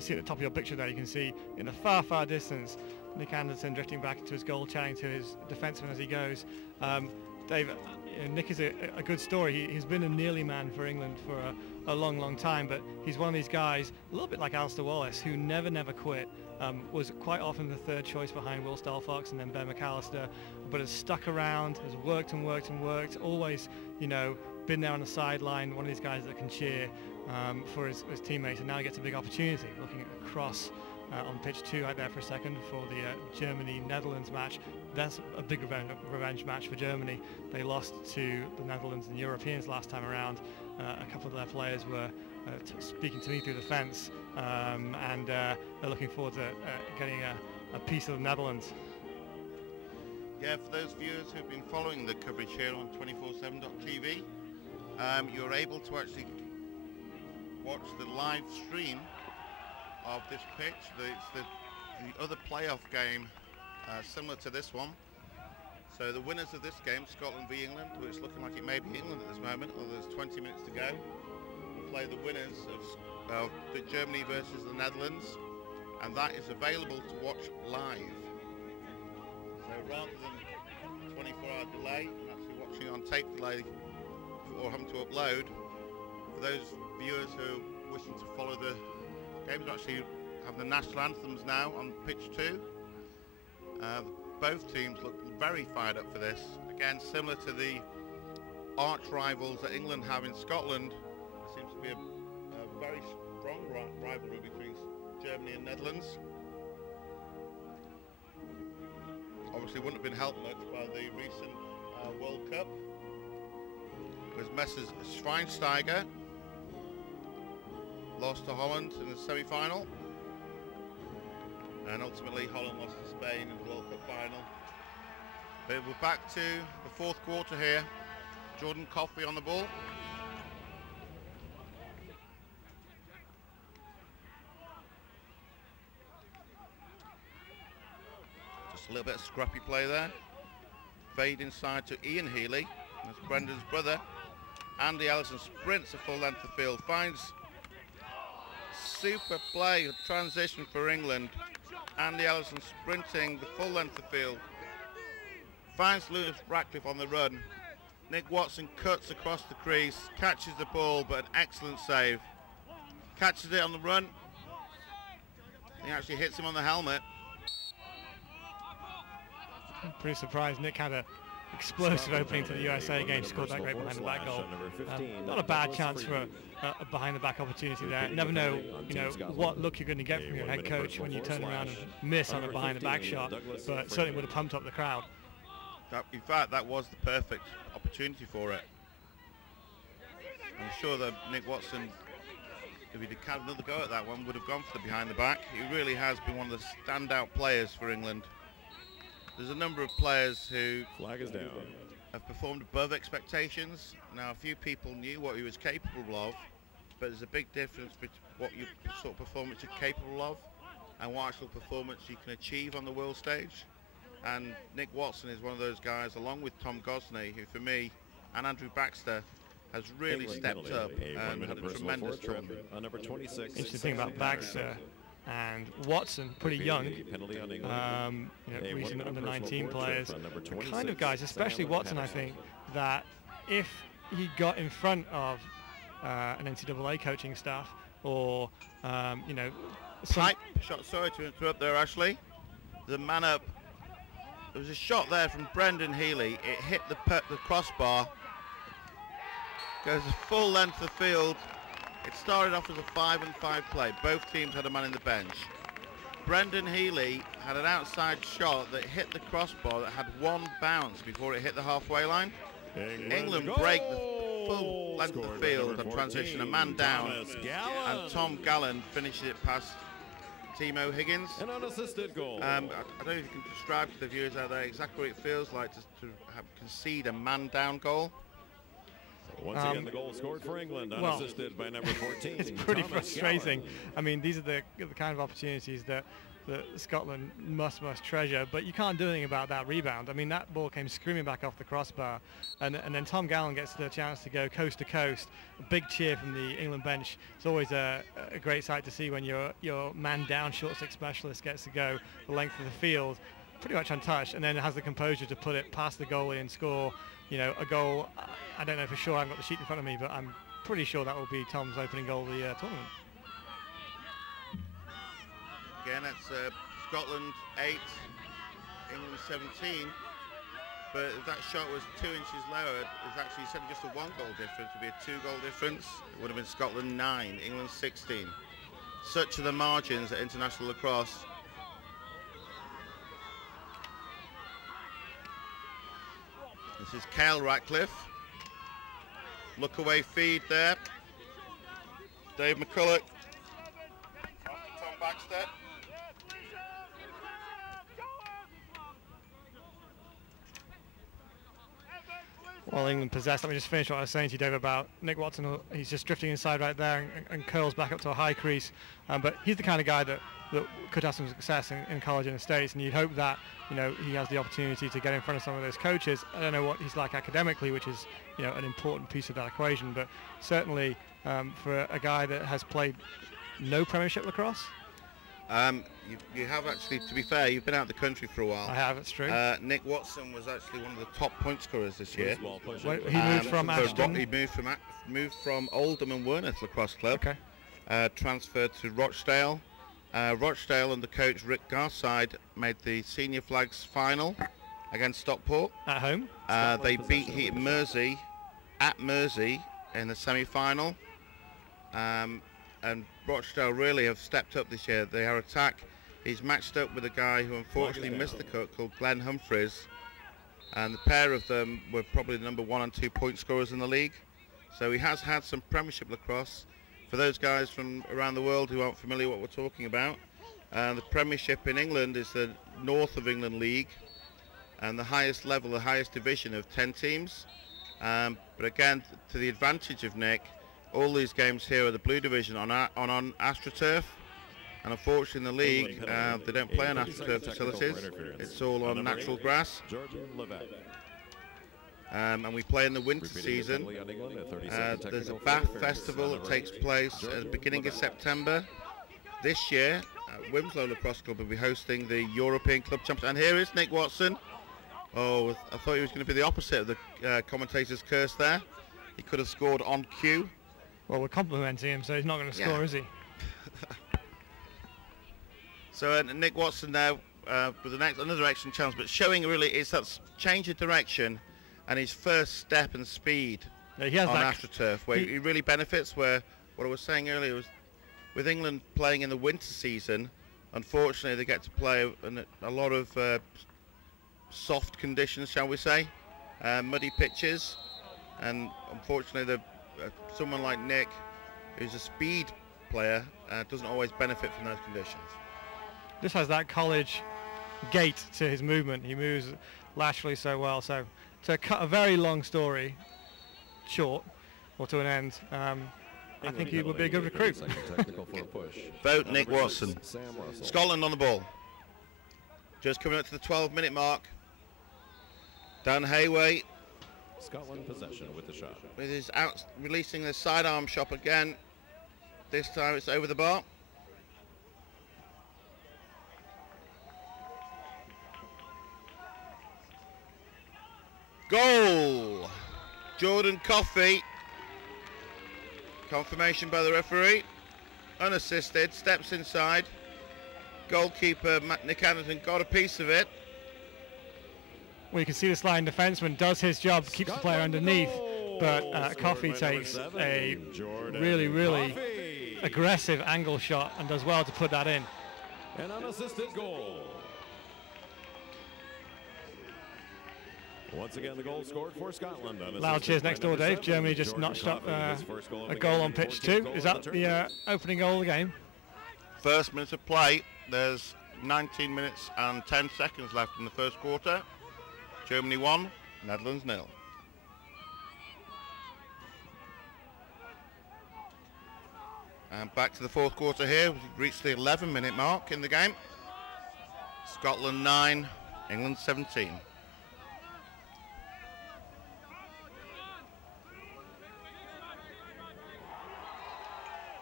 you see at the top of your picture there, you can see in the far, far distance, Nick Anderson drifting back into his goal, chatting to his defenseman as he goes. Dave, Nick is a good story. He's been a nearly man for England for a long, long time, but he's one of these guys, a little bit like Alistair Wallace, who never quit. Was quite often the third choice behind Will Stalfox and then Ben McAllister, but has stuck around, has worked and worked and worked, always, you know, been there on the sideline, one of these guys that can cheer for his teammates, and now he gets a big opportunity. Looking across on pitch 2 right there for a second for the Germany-Netherlands match. That's a big revenge match for Germany. They lost to the Netherlands and Europeans last time around. A couple of their players were speaking to me through the fence, and they're looking forward to getting a piece of the Netherlands. Yeah, for those viewers who've been following the coverage here on 247.tv, you're able to actually watch the live stream of this pitch. It's the other playoff game similar to this one. So the winners of this game, Scotland v England, which is looking like it may be England at this moment, although there's 20 minutes to go, will play the winners of the Germany versus the Netherlands, and that is available to watch live. So rather than 24-hour delay and actually watching on tape delay or having to upload, for those viewers who are wishing to follow the games, actually have the national anthems now on pitch 2. Both teams look very fired up for this. Again, similar to the arch rivals that England have in Scotland, there seems to be a very strong rivalry between Germany and Netherlands. Obviously wouldn't have been helped much by the recent World Cup, because Messrs Schweinsteiger lost to Holland in the semi-final, and ultimately Holland lost to Spain in the World Cup final. But we're back to the 4th quarter here. Jordan Coffey on the ball. Just a little bit of scrappy play there. Fade inside to Ian Healy. That's Brendan's brother. Andy Allison sprints a full length of field, finds super play, a transition for England. Andy Allison sprinting the full length of field, finds Lewis Ratcliffe on the run. Nick Watson cuts across the crease, catches the ball, but an excellent save. Catches it on the run. He actually hits him on the helmet. I'm pretty surprised. Nick had a explosive opening to the USA game, scored that great behind the back goal. Not a bad chance for a behind the back opportunity there. Never know, you know, what look you're going to get from your head coach when you turn around and miss on a behind the back shot, but certainly would have pumped up the crowd. In fact, that was the perfect opportunity for it. I'm sure that Nick Watson, if he'd had another go at that one, would have gone for the behind the back. He really has been one of the standout players for England. There's a number of players who have performed above expectations. Now, a few people knew what he was capable of, but there's a big difference between what sort of performance you're capable of and what actual performance you can achieve on the world stage. And Nick Watson is one of those guys, along with Tom Gosney, who for me, and Andrew Baxter, has really stepped up and had a tremendous tournament. Interesting thing about Baxter and Watson, pretty young, you know, recent under-19 players, the kind of guys, especially Watson, I think, that if he got in front of an NCAA coaching staff or, you know... Pipe shot, sorry to interrupt there, Ashley. The man up, there was a shot there from Brendan Healy. It hit the crossbar, goes a full length of field. It started off as a 5-on-5 play. Both teams had a man in the bench. Brendan Healy had an outside shot that hit the crossbar that had one bounce before it hit the halfway line. England break the full length of the field on transition, a man down, and Tom Gallen finished it past Timo Higgins. An unassisted goal. I don't know if you can describe to the viewers out there exactly what it feels like to concede a man down goal. Once again, the goal scored for England, unassisted by number 14. It's pretty frustrating. I mean, these are the kind of opportunities that that Scotland must treasure, but you can't do anything about that rebound. I mean, that ball came screaming back off the crossbar, and then Tom Gallen gets the chance to go coast to coast. A big cheer from the England bench. It's always a great sight to see when your man down short stick specialist gets to go the length of the field, pretty much untouched, and then has the composure to put it past the goalie and score, you know, a goal. I don't know for sure, I haven't got the sheet in front of me, but I'm pretty sure that will be Tom's opening goal of the tournament. Again, it's Scotland 8, England 17. But if that shot was 2 inches lower, it's actually instead of just a 1-goal difference, it would be a 2-goal difference. It would have been Scotland 9, England 16. Such are the margins at international lacrosse. This is Cale Ratcliffe. Look away feed there. Dave McCulloch. Tom Baxter. Well, England possessed. Let me just finish what I was saying to you, Dave, about Nick Watson. He's just drifting inside right there and curls back up to a high crease. But he's the kind of guy that could have some success in college in the States, and you'd hope that, you know, he has the opportunity to get in front of some of those coaches. I don't know what he's like academically, which is, you know, an important piece of that equation, but certainly for a guy that has played no Premiership lacrosse. You have actually, to be fair, you've been out of the country for a while. I have, it's true. Nick Watson was actually one of the top point scorers this year. He moved from Ashton. He moved from Oldham and Werneth Lacrosse Club. Okay. Transferred to Rochdale. Rochdale under coach Rick Garside made the senior flags final against Stockport. At home? They beat Mersey at Mersey in the semi-final. And Rochdale really have stepped up this year. Their attack, he's matched up with a guy who unfortunately missed the cut called Glenn Humphreys, and the pair of them were probably the number 1 and 2 point scorers in the league. So he has had some Premiership lacrosse. For those guys from around the world who aren't familiar with what we're talking about, the Premiership in England is the North of England League, and the highest level, the highest division of 10 teams. But again, to the advantage of Nick, all these games here are the Blue Division on AstroTurf, and unfortunately in the league they don't play on AstroTurf facilities. It's all on natural grass. And we play in the winter season. There's a Bath Festival that takes place at the beginning of September. This year, Winslow Lacrosse Club will be hosting the European Club Championship. And here is Nick Watson. Oh, I thought he was going to be the opposite of the commentator's curse there. He could have scored on cue. Well, we're complimenting him, so he's not going to score, is he? So Nick Watson now with another excellent chance, but showing really it's that change of direction and his first step and speed on AstroTurf, where he really benefits. Where what I was saying earlier was, with England playing in the winter season, unfortunately they get to play in a lot of soft conditions, shall we say, muddy pitches, and unfortunately someone like Nick, who's a speed player, doesn't always benefit from those conditions. Just has that college gait to his movement. He moves laterally so well. So to cut a very long story short, or to an end, I think he would be a good recruit. Vote Nick Watson. Scotland on the ball. Just coming up to the 12-minute mark. Dan Hayway. Scotland possession with the shot. With his releasing the sidearm shot again. This time it's over the bar. Goal! Jordan Coffey. Confirmation by the referee. Unassisted, steps inside. Goalkeeper Nick Anderson got a piece of it. Well, you can see the sliding defenseman does his job, keeps the player underneath, but Coffey takes a really aggressive angle shot and does well to put that in. An unassisted goal. Once again, the goal scored for Scotland. Loud cheers next door, Dave. Germany just notched up a goal on pitch 2. Is that the opening goal of the game? First minute of play. There's 19 minutes and 10 seconds left in the first quarter. Germany 1, Netherlands 0. And back to the fourth quarter here. We've reached the 11-minute mark in the game. Scotland 9, England 17.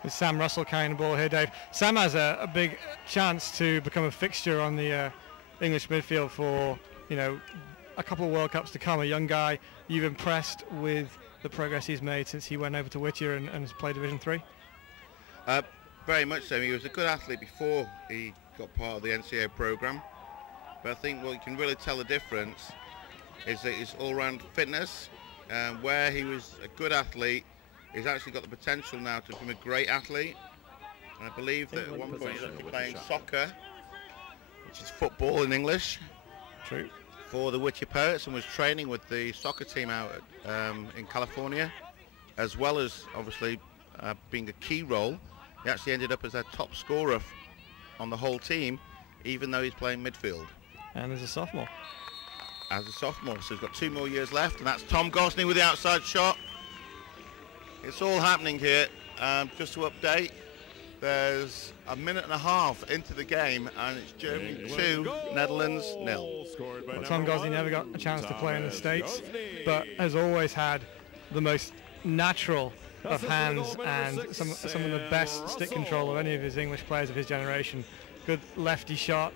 With Sam Russell carrying the ball here, Dave. Sam has a big chance to become a fixture on the English midfield for, you know, a couple of World Cups to come. A young guy, you've impressed with the progress he's made since he went over to Whittier and has played Division 3? Very much so. He was a good athlete before he got part of the NCAA program. But I think what you can really tell the difference is that his all-round fitness, where he was a good athlete, he's actually got the potential now to become a great athlete. And I believe that at one point he was playing soccer, which is football in English. True. For the Whittier Pirates, and was training with the soccer team out in California, as well as obviously being a key role. He actually ended up as their top scorer on the whole team, even though he's playing midfield. And as a sophomore. As a sophomore, so he's got 2 more years left, and that's Tom Gosney with the outside shot. It's all happening here. Just to update, there's a minute and a half into the game, and it's Germany 2, Netherlands 0. Well, Tom Gosney never got a chance to play in the States, but has always had the most natural of hands and some of the best stick control of any of his English players of his generation. Good lefty shot.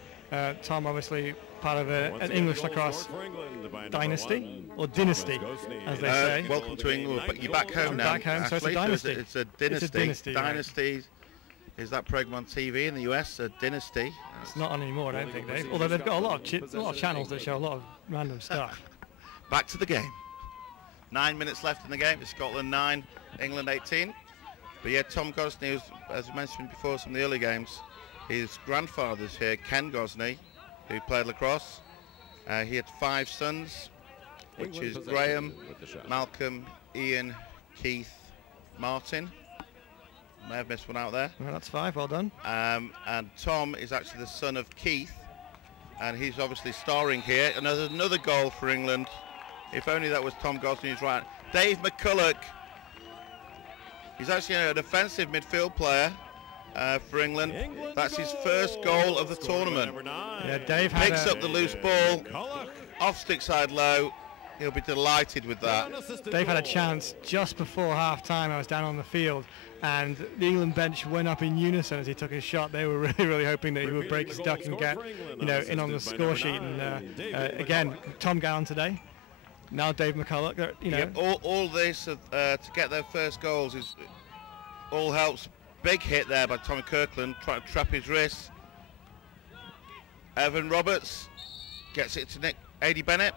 Tom obviously part of an English lacrosse dynasty, or dynasty, as they say. Welcome to England, but you're back home now. Back home, so it's a dynasty. It's a dynasty. It's a dynasty. Dynasty. Right. Is that program on TV in the US? A dynasty. It's not on anymore, I don't think, Dave. Although they've got a lot of channels that show a lot of random stuff. Back to the game. 9 minutes left in the game. It's Scotland 9, England 18. But yeah, Tom Gosney, as we mentioned before, some of the early games, his grandfather's here, Ken Gosney, who played lacrosse. He had 5 sons, which is Graham, Malcolm, Ian, Keith, Martin. May have missed one out there. Well, that's 5, well done. And Tom is actually the son of Keith, and he's obviously starring here. And there's another goal for England. If only that was Tom Gosney's right. Dave McCulloch, he's actually an offensive midfield player for England. That's his first goal of the tournament. Yeah, Dave picks up the loose ball, off stick side low. He'll be delighted with that. Dave had a chance just before half-time. I was down on the field, and the England bench went up in unison as he took his shot. They were really hoping that he would break his duck and get, you know, in on the score sheet. And again, Tom Gowan today. Now Dave McCulloch. You know, all this to get their first goals is all helps. Big hit there by Tommy Kirkland, trying to trap his wrist. Evan Roberts gets it to Nick Adi Bennett,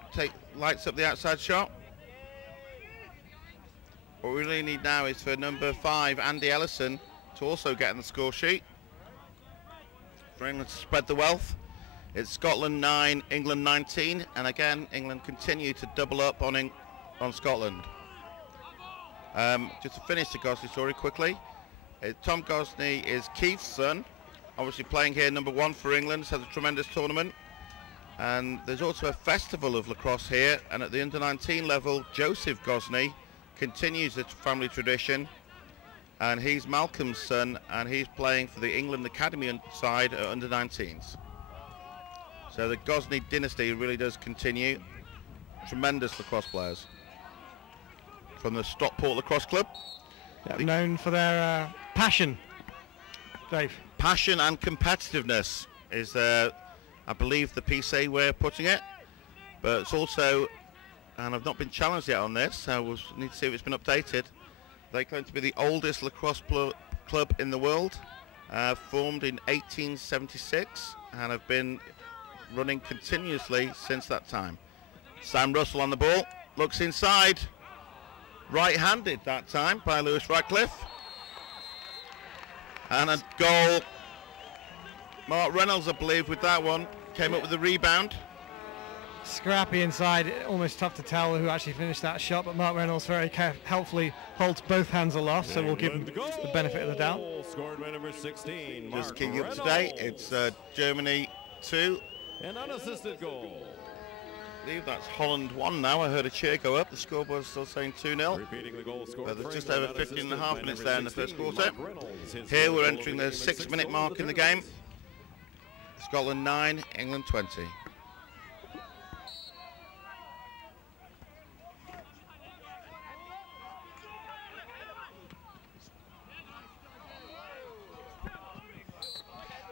lights up the outside shot. What we really need now is for number 5, Andy Ellison, to also get in the score sheet. For England to spread the wealth. It's Scotland 9, England 19, and again, England continue to double up on Scotland. Just to finish the Gosney story quickly, Tom Gosney is Keith's son, obviously playing here number 1 for England, has a tremendous tournament. And there's also a festival of lacrosse here, and at the under-19 level, Joseph Gosney continues the family tradition, and he's Malcolm's son, and he's playing for the England Academy side at under-19s. So the Gosney dynasty really does continue. Tremendous lacrosse players from the Stockport Lacrosse Club. Yeah, known for their passion, Dave. Passion and competitiveness is, I believe, the PC way of putting it. But it's also, and I've not been challenged yet on this, so we'll need to see if it's been updated. They claim to be the oldest lacrosse club in the world, formed in 1876, and have been running continuously since that time. Sam Russell on the ball, looks inside, right-handed that time by Lewis Radcliffe, and a goal. Mark Reynolds, I believe, with that one, came up with the rebound. Scrappy inside, almost tough to tell who actually finished that shot, but Mark Reynolds very helpfully holds both hands aloft, so we'll give him the benefit of the doubt. Scored by number 16, just keeping up to date, it's Germany 2. An unassisted goal. I believe that's Holland 1 now. I heard a cheer go up. The scoreboard's still saying 2-0. Repeating the goal scored. There's just over 15.5 minutes there in the first quarter. Here we're entering the 6-minute mark in the game. Scotland 9, England 20.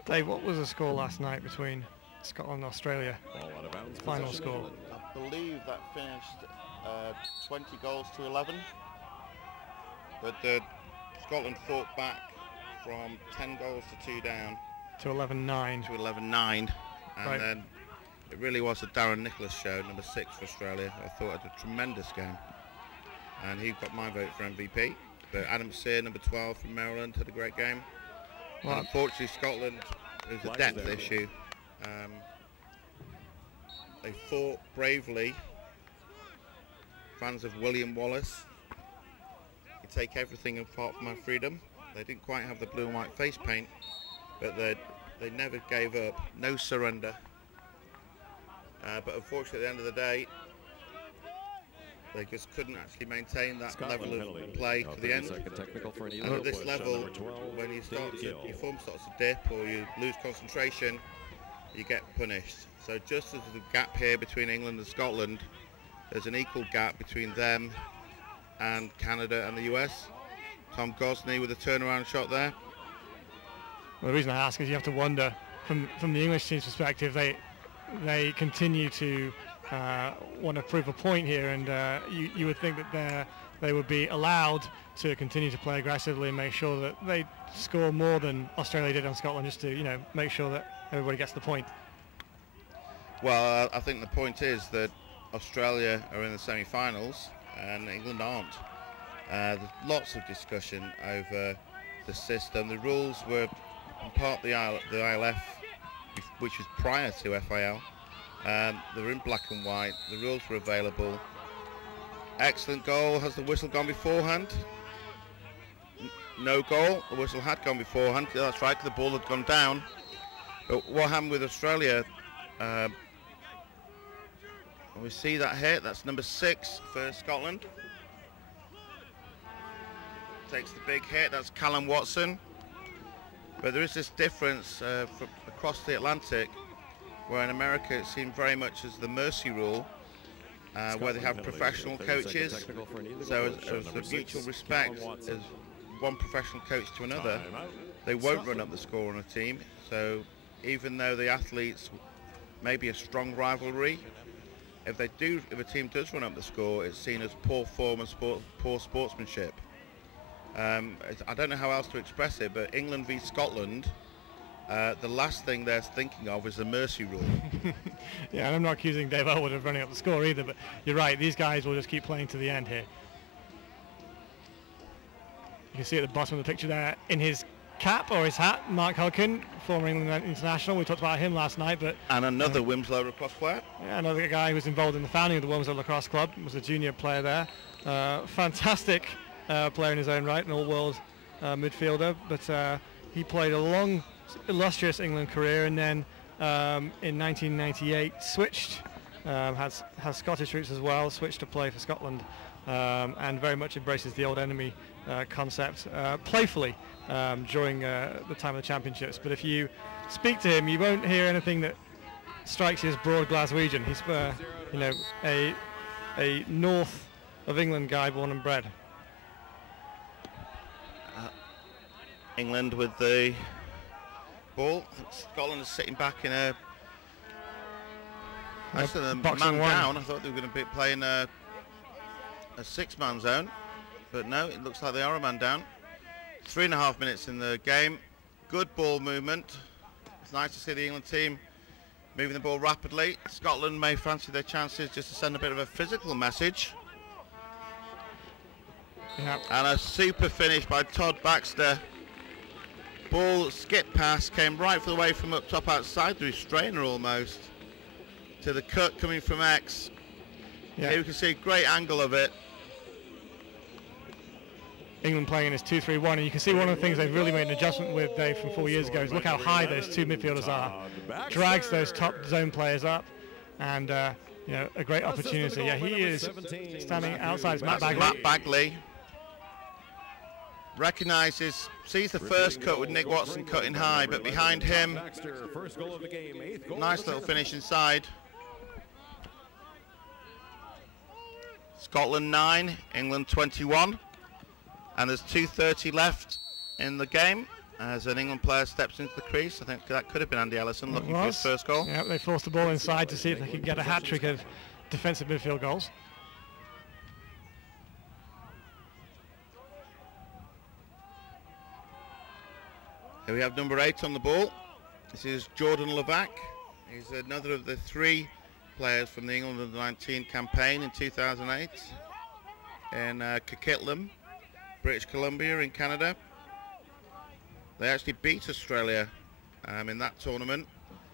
Dave, what was the score last night between Scotland and Australia? Ball out of bounds. Final Possession score. England. I believe that finished 20 goals to 11. But Scotland fought back from 10 goals to 2 down To 11-9. to 11-9. And Right. then it really was a Darren Nicholas show, number 6 for Australia. I thought it was a tremendous game. And he got my vote for MVP. But Adam Sear, number 12 from Maryland, had a great game. Well, And unfortunately, Scotland, it was a Flags depth there. issue. They fought bravely. Fans of William Wallace. You take everything apart from our freedom. They didn't quite have the blue and white face paint, but they never gave up. No surrender. But unfortunately, at the end of the day, they just couldn't actually maintain that Scotland level penalty. of play to the end. Second technical for an And illegal at this push on level, number 12, when you start to, Gill. your form starts to dip or you lose concentration, you get punished. So just as the gap here between England and Scotland, there's an equal gap between them and Canada and the US. Tom Gosney with a turnaround shot there. well, the reason I ask is you have to wonder, from the English team's perspective, they continue to want to prove a point here, and you would think that they would be allowed to continue to play aggressively and make sure that they score more than Australia did on Scotland, just to make sure that everybody gets the point. Well, I think the point is that Australia are in the semi-finals and England aren't. There's lots of discussion over the system. The rules were in part the ILF, which was prior to FIL. They were in black and white. The rules were available. Excellent goal. Has the whistle gone beforehand? No goal. The whistle had gone beforehand. Yeah, that's right, 'cause the ball had gone down. But what happened with Australia? We see that hit. That's number 6 for Scotland. Takes the big hit. That's Callum Watson. But there is this difference from across the Atlantic, where in America it seemed very much as the mercy rule, where they have professional coaches. So as a mutual respect, as one professional coach to another, they won't run up the score on a team. So even though the athletes may be a strong rivalry, if a team does run up the score, it's seen as poor form and poor sportsmanship. I don't know how else to express it, but England v Scotland, the last thing they're thinking of is the mercy rule. Yeah, and I'm not accusing Dave Elwood of running up the score either, but you're right, these guys will just keep playing to the end here. You can see at the bottom of the picture there, in his cap or his hat, Mark Hodkin, former England international. We talked about him last night, but And another Winslow lacrosse player. yeah, another guy who was involved in the founding of the Winslow Lacrosse Club, was a junior player there. Fantastic player in his own right, an all-world midfielder, but he played a long, illustrious England career, and then in 1998 switched, has Scottish roots as well, switched to play for Scotland, and very much embraces the old enemy concept playfully during the time of the championships. But if you speak to him, you won't hear anything that strikes you as broad Glaswegian. He's a north of England guy, born and bred. England with the ball. Scotland is sitting back in a man boxing one. down. I thought they were going to be playing a 6-man zone, but no, it looks like they are a man down. 3.5 minutes in the game. Good ball movement. It's nice to see the England team moving the ball rapidly. Scotland may fancy their chances just to send a bit of a physical message. Yeah. And a super finish by Todd Baxter. Ball skip pass, came right for the way from up top outside the restrainer almost to the cut coming from X. Yeah. Here you can see a great angle of it. England playing in this 2-3-1, and you can see one of the things they've really made an adjustment with, Dave, from 4 years ago is look how high those two midfielders are. Drags those top zone players up, and a great opportunity. Yeah, he is standing outside. It's Matt Bagley. Matt Bagley. recognises, sees the first cut with Nick Watson cutting high, but behind him, nice little finish inside. Scotland 9, England 21, and there's 2:30 left in the game as an England player steps into the crease. I think that could have been Andy Ellison looking for his first goal. Yeah, they forced the ball inside to see if they could get a hat-trick of defensive midfield goals. Here we have number 8 on the ball. This is Jordan Levac. He's another of the 3 players from the England Under-19 campaign in 2008 in Coquitlam, British Columbia in Canada. They actually beat Australia in that tournament.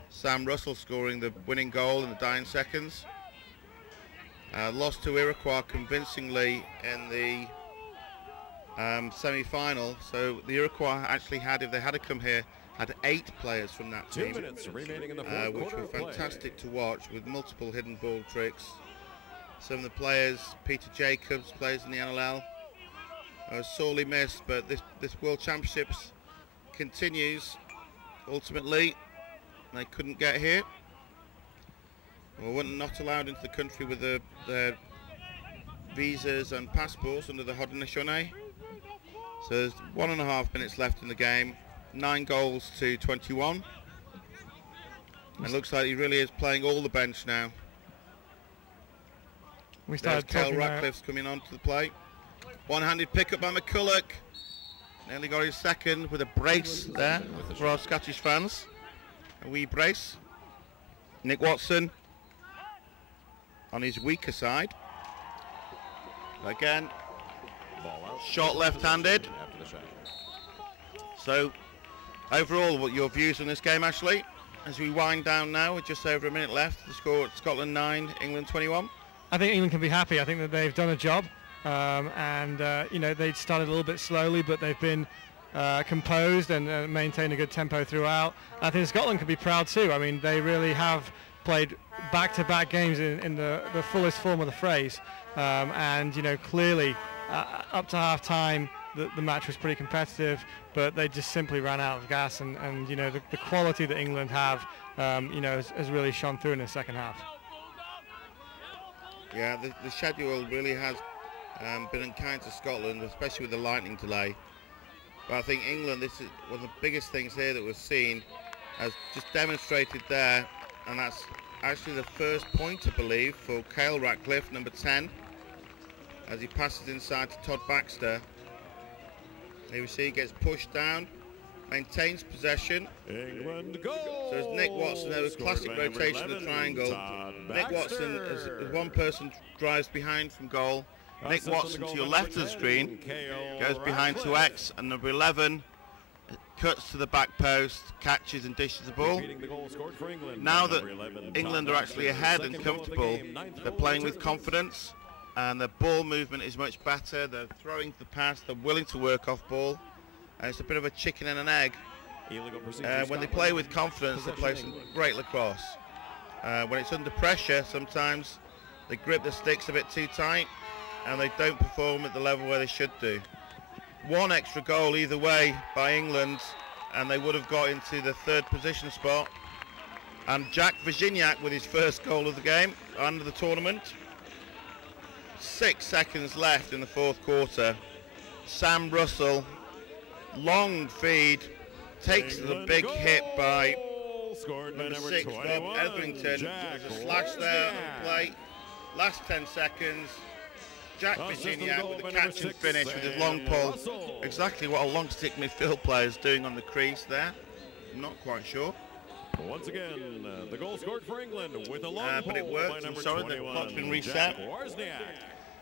Sam Russell scoring the winning goal in the dying seconds. Lost to Iroquois convincingly in the semi-final. So the Iroquois actually had, if they had to come here, had 8 players from that team, 2 minutes remaining in the fourth which were fantastic to watch, with multiple hidden ball tricks. Some of the players, Peter Jacobs, plays in the NLL, sorely missed, but this World Championships continues. Ultimately, they couldn't get here, or were not allowed into the country with their visas and passports under the Haudenosaunee. So there's 1.5 minutes left in the game. 9 goals to 21. It looks like he really is playing all the bench now. There's Kyle Ratcliffe's coming onto the play. One-handed pickup by McCulloch. Nearly got his second with a brace there for our Scottish fans. A wee brace. Nick Watson on his weaker side. Again, shot left-handed. So, overall, what your views on this game, Ashley? As we wind down now with just over a minute left, the score at Scotland 9, England 21. I think England can be happy. I think that they've done a job, and you know, they started a little bit slowly, but they've been composed and maintained a good tempo throughout. I think Scotland can be proud too. I mean, they really have played back-to-back games in the fullest form of the phrase, and you know, clearly up to half-time the match was pretty competitive, but they just simply ran out of gas, and you know, the quality that England have you know, has really shone through in the second half. Yeah, the schedule really has been unkind to Scotland, especially with the lightning delay. But I think England, this is one of the biggest things here that we've seen, has just demonstrated there, and that's actually the first point, I believe, for Kyle Ratcliffe, number 10, as he passes inside to Todd Baxter. Here we see he gets pushed down, maintains possession. England goal. So it's Nick Watson there with classic rotation of the triangle. Nick Watson, as one person drives behind from goal. Nick Watson to your left of the screen, goes behind to X, and number 11 cuts to the back post, catches and dishes the ball. Now that England are actually ahead and comfortable, they're playing with confidence, and the ball movement is much better. They're throwing the pass, they're willing to work off ball. It's a bit of a chicken and an egg. When they play with confidence, they play some great lacrosse. When it's under pressure, sometimes they grip the sticks a bit too tight, and they don't perform at the level where they should do. One extra goal either way by England, and they would have got into the 3rd position spot. And Jack Virginiak with his first goal of the game and of the tournament. 6 seconds left in the 4th quarter. Sam Russell, long feed, takes the big hit by number 6, Bob Etherington. There's a slash there on the play. Last 10 seconds. Jack Virginiak with the catch and finish with his long pull. Exactly what a long stick midfield player is doing on the crease there. I'm not quite sure. Once again, the goal scored for England with a long but it worked. I'm sorry, the clock's been reset.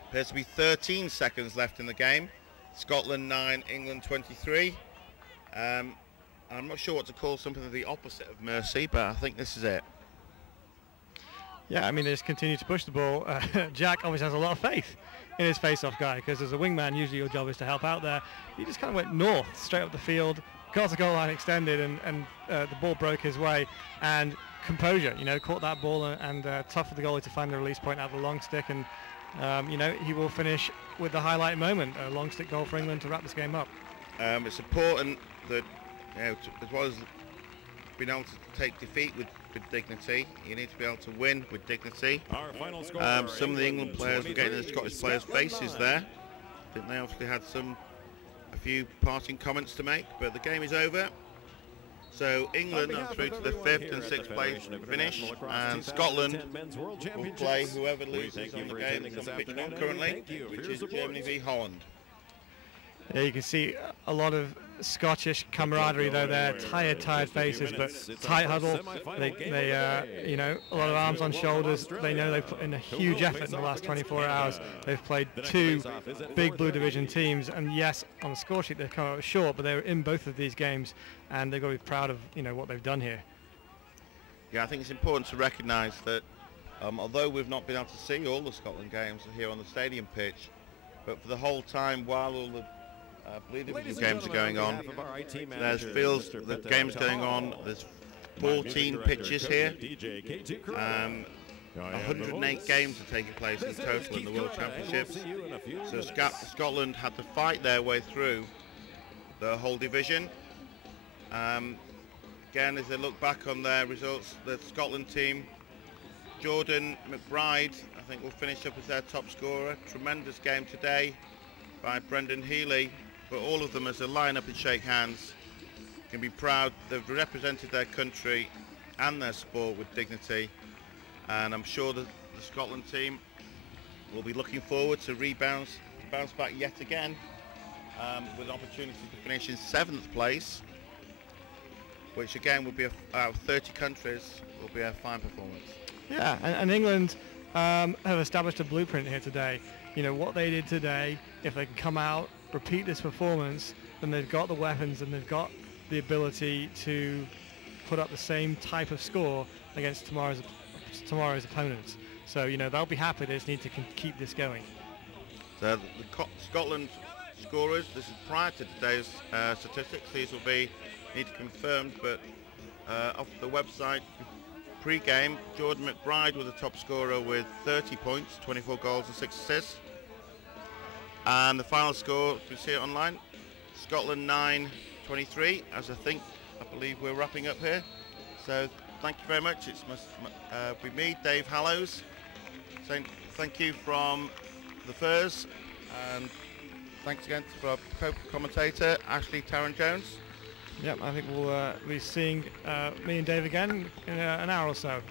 Appears to be 13 seconds left in the game. Scotland 9, England 23. I'm not sure what to call something of the opposite of mercy, but I think this is it. Yeah, I mean, they just continue to push the ball. Jack obviously has a lot of faith in his face-off guy, because as a wingman, usually your job is to help out there. He just kind of went north, straight up the field, got the goal line extended, and the ball broke his way. And composure, you know, caught that ball and tough for the goalie to find the release point out of the long stick. And, you know, he will finish with the highlight moment, a long stick goal for England to wrap this game up. It's important that, you know, as well as being able to take defeat with dignity, you need to be able to win with dignity. Our final score, Some of the England players were getting in the Scottish players' faces there. I think they obviously had a few parting comments to make, but the game is over. So England are through to the 5th and 6th place finish, and Scotland will play whoever loses in the game that's on pitch 1 currently, which is Germany v Holland. Yeah, you can see a lot of Scottish camaraderie though there, tired faces, but tight huddle. They you know, a lot of arms on shoulders. They know they put in a huge effort in the last 24 hours. They've played 2 big Blue Division teams, and yes, on the score sheet they've come out short, but they were in both of these games, and they've got to be proud of, you know, what they've done here. Yeah, I think it's important to recognise that although we've not been able to see all the Scotland games here on the stadium pitch, but for the whole time while all the Blue Division games are going on, the game's going on. There's 14 pitches here. 108 games are taking place in total in the World Championships. So Scotland had to fight their way through the whole division. Again, as they look back on their results, the Scotland team, Jordan McBride, I think will finish up as their top scorer. Tremendous game today by Brendan Healy. But all of them, as they line up and shake hands, can be proud. They've represented their country and their sport with dignity, and I'm sure that the Scotland team will be looking forward to bounce back yet again with an opportunity to finish in 7th place, which again will be out of 30 countries, will be a fine performance. Yeah, and England have established a blueprint here today. You know what they did today. If they can come out, repeat this performance, then they've got the weapons and they've got the ability to put up the same type of score against tomorrow's opponents. So, you know, they'll be happy. They just need to keep this going. So the Scotland scorers, this is prior to today's statistics. These will be need to confirmed, but off the website pre-game, Jordan McBride was the top scorer with 30 points, 24 goals and 6 assists. And the final score, if you see it online, Scotland 9-23, as I believe we're wrapping up here. So thank you very much. It's be me, Dave Hallows, saying thank you from the Furs, and thanks again to our co-commentator, Ashley Tarrant-Jones. Yep, I think we'll be seeing me and Dave again in an hour or so.